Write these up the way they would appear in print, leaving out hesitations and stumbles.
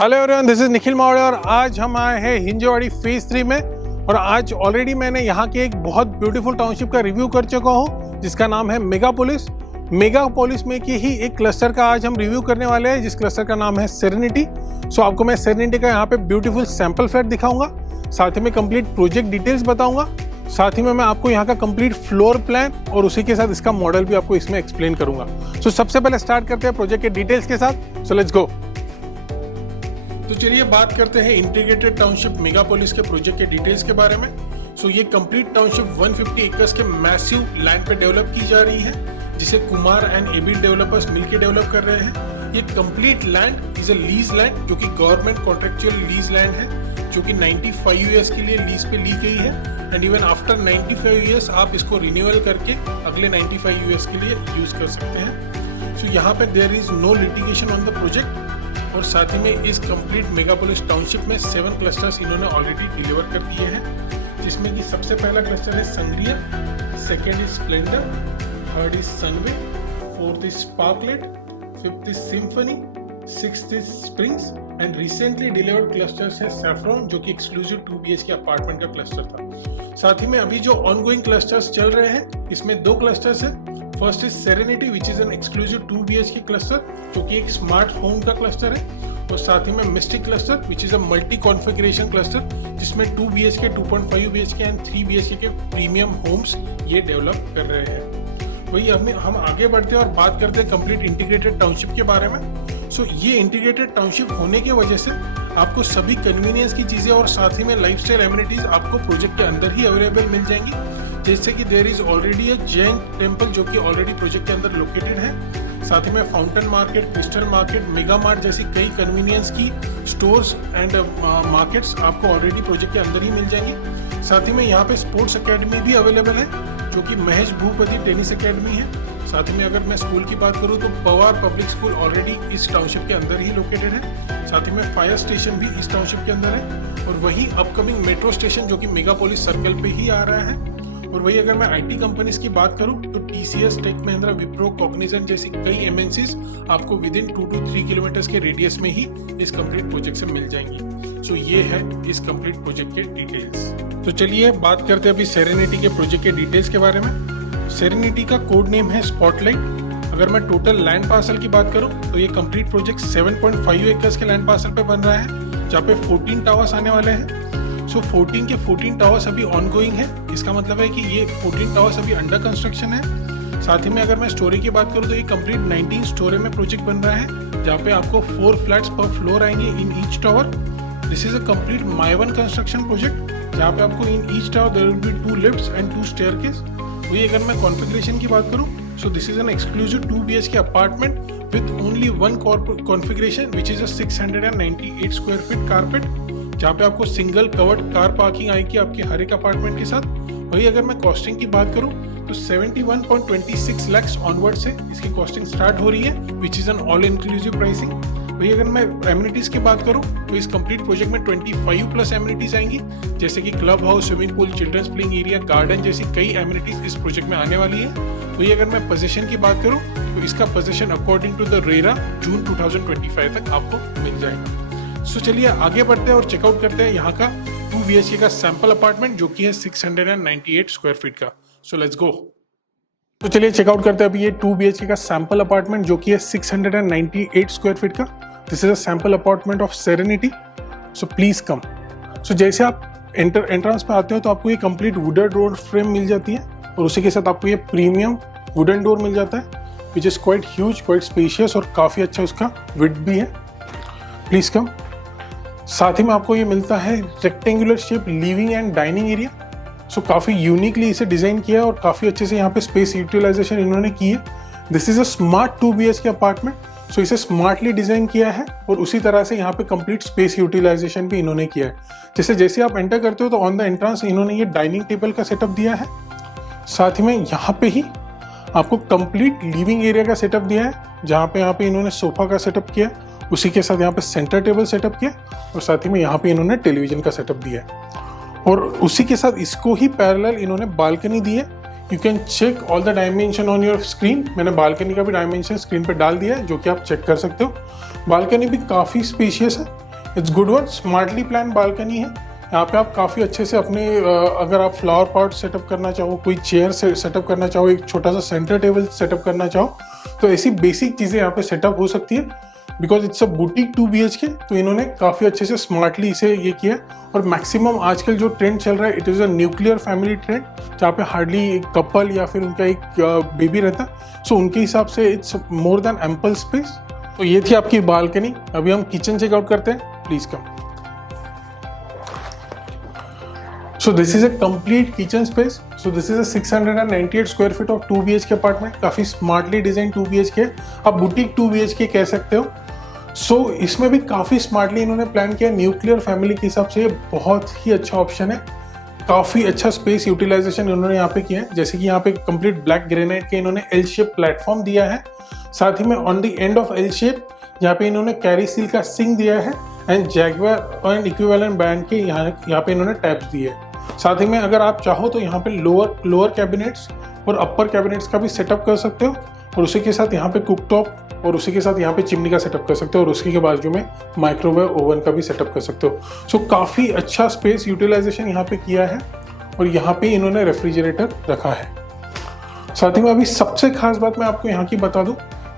Hello everyone, this is Nikhil Maurya और आज हम आए हैं हिंजवाड़ी फेज 3 में। और आज ऑलरेडी मैंने यहाँ के एक बहुत ब्यूटीफुल टाउनशिप का रिव्यू कर चुका हूँ जिसका नाम है मेगापोलिस। मेगापोलिस में की ही एक क्लस्टर का आज हम रिव्यू करने वाले हैं जिस क्लस्टर का नाम है सेरेनिटी। सो आपको मैं सेरेनिटी का यहाँ पे ब्यूटीफुल सैंपल फ्लैट दिखाऊंगा, साथ ही में कंप्लीट प्रोजेक्ट डिटेल्स बताऊंगा, साथ ही में मैं आपको यहाँ का कंप्लीट फ्लोर प्लान और उसी के साथ इसका मॉडल भी आपको इसमें एक्सप्लेन करूंगा। सो सबसे पहले स्टार्ट करते हैं प्रोजेक्ट के डिटेल्स के साथ। So let's go. तो चलिए बात करते हैं इंटीग्रेटेड टाउनशिप मेगापोलिस के प्रोजेक्ट के डिटेल्स के बारे में। सो ये कंप्लीट टाउनशिप 150 एकर्स के मैसिव लैंड पे डेवलप की जा रही है जिसे कुमार एंड एबी डेवलपर्स मिलकर डेवलप कर रहे हैं। ये complete land is a lease land जो कि गवर्नमेंट कॉन्ट्रेक्चुअल लीज लैंड है जो कि 95 ईयर्स के लिए लीज पे ली गई है एंड इवन आफ्टर 95 ईयर्स आप इसको रिन्यूअल करके अगले 95 ईयर्स के लिए यूज कर सकते हैं। सो यहाँ पे there is no litigation on the project और साथ ही में इस कंप्लीट मेगापोलिस टाउनशिप में 7 क्लस्टर्स इन्होंने ऑलरेडी डिलीवर कर दिए हैं जिसमें कि सबसे पहला क्लस्टर है Sangria, second is Splendour, third is Sunway, fourth is Sparklet, fifth is Symphony, sixth is Springs and recently delivered clusters है सैफ्रॉन जो कि एक्सक्लूसिव 2 BHK अपार्टमेंट का क्लस्टर था। साथ ही में अभी जो ऑनगोइंग क्लस्टर्स चल रहे हैं इसमें 2 क्लस्टर्स है। First is serenity which is an exclusive 2 BHK cluster जो कि एक स्मार्ट होम का क्लस्टर है और साथ ही में mistake cluster which is a multi configuration cluster जिसमें 2 BHK, 2.5 BHK एंड 3 BHK के प्रीमियम होम्स ये डेवलप कर रहे हैं। वही हम आगे बढ़ते हैं और बात करते हैं कंप्लीट इंटीग्रेटेड टाउनशिप के बारे में। सो ये इंटीग्रेटेड टाउनशिप होने की वजह से आपको सभी कन्वीनियंस की चीज़ें और साथ ही में लाइफस्टाइल एमिनिटीज आपको प्रोजेक्ट के अंदर ही अवेलेबल मिल जाएंगी, जैसे कि there is already a Jain temple जो कि ऑलरेडी प्रोजेक्ट के अंदर लोकेटेड है। साथ ही में fountain market, crystal market, mega mart जैसी कई कन्वीनियंस की स्टोर्स एंड मार्केट्स आपको ऑलरेडी प्रोजेक्ट के अंदर ही मिल जाएंगी। साथ ही में यहाँ पे स्पोर्ट्स अकेडमी भी अवेलेबल है जो कि महेश भूपति टेनिस अकेडमी है। साथ ही में अगर मैं स्कूल की बात करूँ तो पवार पब्लिक स्कूल ऑलरेडी इस टाउनशिप के अंदर ही लोकेटेड है। साथ ही में फायर स्टेशन भी इस टाउनशिप के अंदर है और वही अपकमिंग मेट्रो स्टेशन जो कि मेगापोलिस सर्कल पे ही आ रहा है। और वही अगर मैं आईटी कंपनीज की बात करूं तो TCS, Tech Mahindra, Wipro, Cognizant जैसी कई एमएनसीज आपको विद इन 2 to 3 किलोमीटर्स के रेडियस में ही इस कंप्लीट प्रोजेक्ट से मिल जाएंगी। सो ये है इस कंप्लीट प्रोजेक्ट के डिटेल्स। तो चलिए बात करते हैं अभी सेरेनिटी के प्रोजेक्ट के डिटेल्स के बारे में। सेरेनिटी का कोड नेम है स्पॉटलाइट। अगर मैं टोटल लैंड पार्सल की बात करूं तो ये कंप्लीट प्रोजेक्ट 7.5 एकर्स के लैंड पार्सल पे बन रहा है जहाँ पे 14 टावर्स आने वाले हैं। सो 14 के 14 टावर्स अभी ऑनगोइंग है, इसका मतलब है कि ये 14 टावर्स अभी अंडर कंस्ट्रक्शन है। साथ ही में अगर मैं स्टोरी की बात करूँ तो ये कंप्लीट 19 स्टोरी में प्रोजेक्ट बन रहा है जहाँ पे आपको 4 फ्लैट्स पर फ्लोर आएंगे in each tower. This is a complete Mivan construction project जहाँ पे आपको in each tower there will be 2 lifts and 2 staircase. वही अगर मैं कॉन्फ़िगरेशन की बात करूँ so this is an exclusive 2 BHK apartment with only one configuration which is a 698 square feet carpet जहाँ पे आपको सिंगल कवर्ड कार पार्किंग आएगी आपके हर एक अपार्टमेंट के साथ। वही अगर मैं कॉस्टिंग की बात करूँ तो 71.26 लाख ऑनवर्ड से इसकी कॉस्टिंग स्टार्ट हो रही है which is an all inclusive pricing. वही अगर मैं एमिनिटीज की बात करूँ तो इस कंप्लीट प्रोजेक्ट में 25 प्लस एमिनिटीज आएंगी जैसे कि club house, swimming pool, children's playing area, garden जैसी कई एमिनिटीज इस प्रोजेक्ट में आने वाली है। वही अगर मैं पोजीशन की बात करूँ तो इसका position according to the RERA June 2025 तक आपको मिल जाएगा। सो चलिए आगे बढ़ते हैं और चेकआउट करते हैं यहाँ का 2 BHK का सैंपल अपार्टमेंट जो कि है 698 स्क्वायर फीट का। So let's go. तो चलिए चेकआउट करते हैं अभी ये 2 BHK का सैंपल अपार्टमेंट जो कि है 698 स्क्वायर फीट का। This is a sample apartment of Serenity. So please come. So जैसे आप एंट्रेंस पे आते हो तो आपको ये कंप्लीट वुडन डोर फ्रेम मिल जाती है और उसी के साथ आपको ये प्रीमियम वुडन डोर मिल जाता है which is quite huge, quite spacious और काफ़ी अच्छा उसका विड्थ भी है। Please come. साथ ही में आपको ये मिलता है rectangular shape living and dining area. So काफ़ी यूनिकली इसे डिज़ाइन किया है और काफ़ी अच्छे से यहाँ पे स्पेस यूटिलाइजेशन इन्होंने की है। This is a smart 2 BHK apartment. So इसे स्मार्टली डिज़ाइन किया है और उसी तरह से यहाँ पे कंप्लीट स्पेस यूटिलाइजेशन भी इन्होंने किया है। जैसे आप एंटर करते हो तो ऑन द एंट्रेंस इन्होंने ये डाइनिंग टेबल का सेटअप दिया है। साथ ही में यहाँ पे ही आपको कंप्लीट लिविंग एरिया का सेटअप दिया है जहाँ पे इन्होंने सोफा का सेटअप किया, उसी के साथ यहाँ पे सेंटर टेबल सेटअप किया और साथ ही में यहाँ पे इन्होंने टेलीविजन का सेटअप दिया है और उसी के साथ इसको ही पैरेलल इन्होंने बालकनी दी है। You can check all the dimension on your screen. मैंने बालकनी का भी डायमेंशन स्क्रीन पे डाल दिया है जो कि आप चेक कर सकते हो। बालकनी भी काफ़ी स्पेशियस है it's good one, smartly plan balcony है। यहाँ पे आप काफ़ी अच्छे से अपने अगर आप फ्लावर पॉट सेटअप करना चाहो, कोई चेयर सेटअप करना चाहो, एक छोटा सा सेंटर टेबल सेटअप करना चाहो, तो ऐसी बेसिक चीज़ें यहाँ पे सेटअप हो सकती है। Because it's a boutique 2 BHK, तो इन्होंने काफ़ी अच्छे से स्मार्टली इसे ये किया। और मैक्सिमम आजकल जो ट्रेंड चल रहा है, it is a nuclear family trend, जहाँ पे हार्डली एक कपल या फिर उनका एक बेबी रहता है। सो उनके हिसाब से it's more than ample space. तो ये थी आपकी बालकनी। अभी हम किचन चेकआउट करते हैं, please come. So this is a complete kitchen space. So this is a 698 square feet of 2 BHK apartment. काफ़ी स्मार्टली डिजाइन 2 BHK, आप बुटीक 2 BHK कह सकते हो। सो इसमें भी काफ़ी स्मार्टली इन्होंने प्लान किया। न्यूक्लियर फैमिली के हिसाब से ये बहुत ही अच्छा ऑप्शन है। काफ़ी अच्छा स्पेस यूटिलाइजेशन इन्होंने यहाँ पे किया है। जैसे कि यहाँ पे कंप्लीट ब्लैक ग्रेनाइट के इन्होंने एल शेप प्लेटफॉर्म दिया है। साथ ही में on the end of L shape यहाँ पे इन्होंने कैरी स्टील का सिंक दिया है and Jaguar and equivalent brand के यहाँ पे इन्होंने टैप्स दिए हैं। साथ ही में अगर आप चाहो तो यहाँ पे लोअर कैबिनेट्स और अपर कैबिनेट्स का भी सेटअप कर सकते हो। और उसी के साथ यहाँ पे कुकटॉप और उसी के साथ यहाँ पे चिमनी का सेटअप कर सकते हो। और उसी के बाजू में माइक्रोवेव ओवन का भी सेटअप कर सकते हो। सो काफ़ी अच्छा स्पेस यूटिलाइजेशन यहाँ पे किया है। और यहाँ पे इन्होंने रेफ्रिजरेटर रखा है। साथ ही में अभी सबसे खास बात मैं आपको यहाँ की बता दूँ,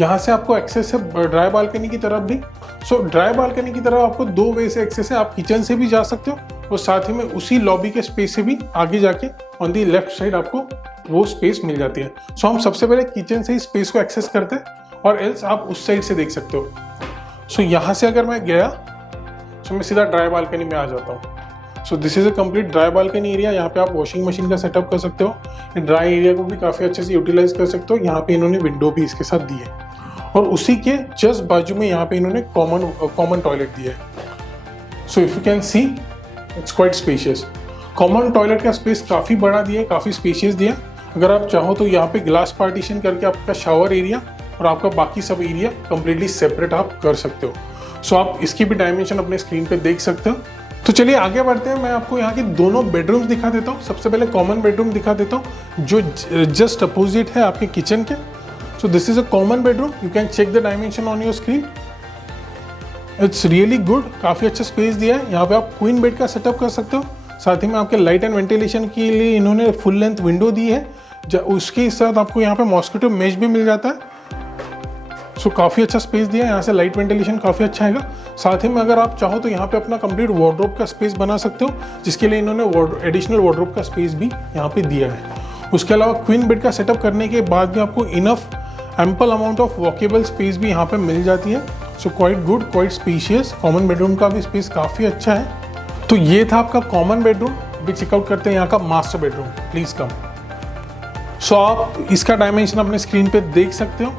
यहाँ से आपको एक्सेस है ड्राई बालकनी की तरफ भी। सो ड्राई बालकनी की तरफ आपको 2 वे से एक्सेस है। आप किचन से भी जा सकते हो और साथ ही में उसी लॉबी के स्पेस से भी आगे जाके ऑन दी लेफ्ट साइड आपको वो स्पेस मिल जाती है। सो हम सबसे पहले किचन से ही स्पेस को एक्सेस करते हैं और एल्स आप उस साइड से देख सकते हो। सो यहाँ से अगर मैं गया तो मैं सीधा ड्राई बालकनी में आ जाता हूँ। सो this is a complete dry balcony area. यहाँ पे आप वॉशिंग मशीन का सेटअप कर सकते हो। ड्राई एरिया को भी काफ़ी अच्छे से यूटिलाइज कर सकते हो। यहाँ पे इन्होंने विंडो भी इसके साथ दी है और उसी के जस्ट बाजू में यहाँ पे इन्होंने कॉमन टॉयलेट दिया है। So if you can see it's quite spacious. Common toilet का स्पेस काफ़ी बड़ा दिया है, काफ़ी स्पेशियस दिया। अगर आप चाहो तो यहाँ पे ग्लास पार्टीशन करके आपका शावर एरिया और आपका बाकी सब एरिया कंप्लीटली सेपरेट आप कर सकते हो। सो आप इसकी भी डायमेंशन अपने स्क्रीन पे देख सकते हो। तो चलिए आगे बढ़ते हैं। मैं आपको यहाँ के दोनों बेडरूम्स दिखा देता हूँ। सबसे पहले कॉमन बेडरूम दिखा देता हूँ जो जस्ट अपोजिट है आपके किचन के। So this is a common bedroom. You can check the dimension on your screen. It's really good. काफ़ी अच्छा स्पेस दिया है। यहाँ पे आप क्वीन बेड का सेटअप कर सकते हो। साथ ही में आपके लाइट एंड वेंटिलेशन के लिए इन्होंने फुल लेंथ विंडो दी है। उसके साथ आपको यहाँ पे मॉस्किटो मेश भी मिल जाता है। सो काफ़ी अच्छा स्पेस दिया है। यहाँ से लाइट वेंटिलेशन काफ़ी अच्छा आएगा। साथ ही में अगर आप चाहो तो यहाँ पे अपना कंप्लीट वार्डरोब का स्पेस बना सकते हो, जिसके लिए इन्होंने एडिशनल वार्डरोब का स्पेस भी यहाँ पे दिया है। उसके अलावा क्वीन बेड का सेटअप करने के बाद भी आपको enough ample amount of walkable space भी यहाँ पे मिल जाती है। So quite good, quite spacious. Common bedroom का भी स्पेस काफ़ी अच्छा है। तो ये था आपका कॉमन बेडरूम। अभी चेकआउट करते हैं यहाँ का मास्टर बेडरूम, प्लीज़ कम। सो आप इसका डायमेंशन अपने स्क्रीन पे देख सकते हो।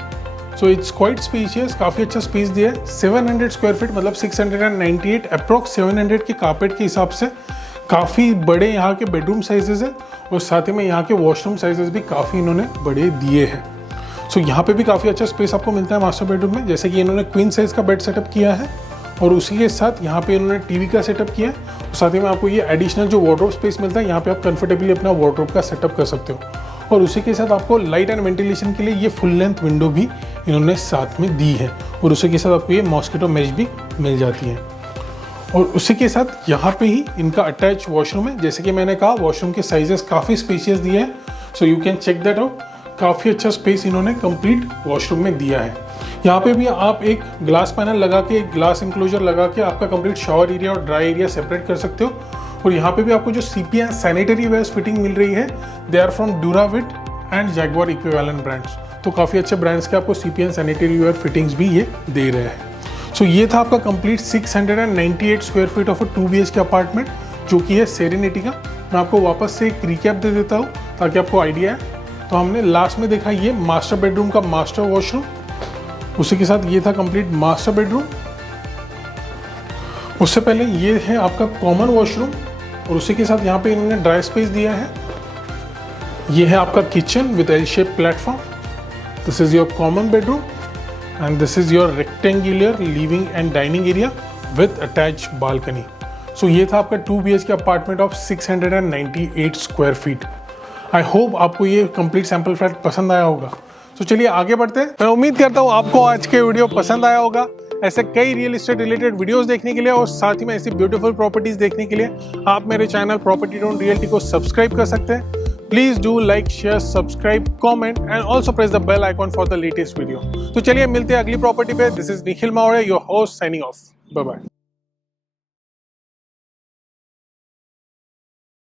सो इट्स क्वाइट स्पेशियस, काफ़ी अच्छा स्पेस दिया है। 700 स्क्वायर फीट मतलब 698 अप्रॉक्स 700 के कारपेट के हिसाब से काफ़ी बड़े यहाँ के बेडरूम साइजेस है। और साथ ही में यहाँ के वॉशरूम साइजेस भी काफ़ी इन्होंने बड़े दिए हैं। सो यहाँ पे भी काफ़ी अच्छा स्पेस आपको मिलता है मास्टर बेडरूम में। जैसे कि इन्होंने क्वीन साइज का बेड सेटअप किया है और उसी के साथ यहाँ पे इन्होंने टीवी का सेटअप किया है। और साथ ही में आपको ये एडिशनल जो वार्डरोब स्पेस मिलता है, यहाँ पे आप कंफर्टेबली अपना वार्डरोब का सेटअप कर सकते हो। और उसी के साथ आपको लाइट एंड वेंटिलेशन के लिए ये फुल लेंथ विंडो भी इन्होंने साथ में दी है। और उसी के साथ आपको ये मॉस्किटो मेश भी मिल जाती है। और उसी के साथ यहाँ पे ही इनका अटैच वॉशरूम है। जैसे कि मैंने कहा, वॉशरूम के साइजेस काफ़ी स्पेशियस दिए हैं। So you can check that out. काफ़ी अच्छा स्पेस इन्होंने कंप्लीट वॉशरूम में दिया है। यहाँ पे भी आप एक ग्लास पैनल लगा के, एक ग्लास इंक्लोजर लगा के आपका कंप्लीट शावर एरिया और ड्राई एरिया सेपरेट कर सकते हो। और यहाँ पे भी आपको जो CP and sanitary wares fitting मिल रही है, they are from Duravit and Jaguar equivalent brands. तो काफ़ी अच्छे ब्रांड्स के आपको CP and sanitary ware fittings भी ये दे रहे हैं। सो ये था आपका complete 698 square feet of 2 BHK apartment, जो कि है सेरेनिटी का। मैं आपको वापस से एक रिकैप दे देता हूँ ताकि आपको आइडिया है। तो हमने लास्ट में देखा ये मास्टर बेडरूम का मास्टर वॉशरूम, उसी के साथ ये था कंप्लीट मास्टर बेडरूम। उससे पहले ये है आपका कॉमन वॉशरूम और उसी के साथ यहाँ पे इन्होंने ड्राई स्पेस दिया है। ये है आपका kitchen with L shape platform. This is your common bedroom and this is your rectangular living and dining area with attach balcony. So ये था आपका 2 BHK apartment of 698 square feet. I hope आपको ये कंप्लीट सैंपल फ्लैट पसंद आया होगा। तो चलिए आगे बढ़ते हैं। मैं उम्मीद करता हूँ आपको आज के वीडियो पसंद आया होगा। ऐसे कई रियल एस्टेट रिलेटेड वीडियोस देखने के लिए और साथ ही में ऐसी ब्यूटीफुल प्रॉपर्टीज देखने के लिए आप मेरे चैनल प्रॉपर्टी डॉन रियल्टी को सब्सक्राइब कर सकते हैं। Please do like, share, subscribe, comment and also press the bell icon for the latest video. तो चलिए मिलते हैं अगली प्रॉपर्टी पे। This is Nikhil Mawde, your host, signing off. Bye bye.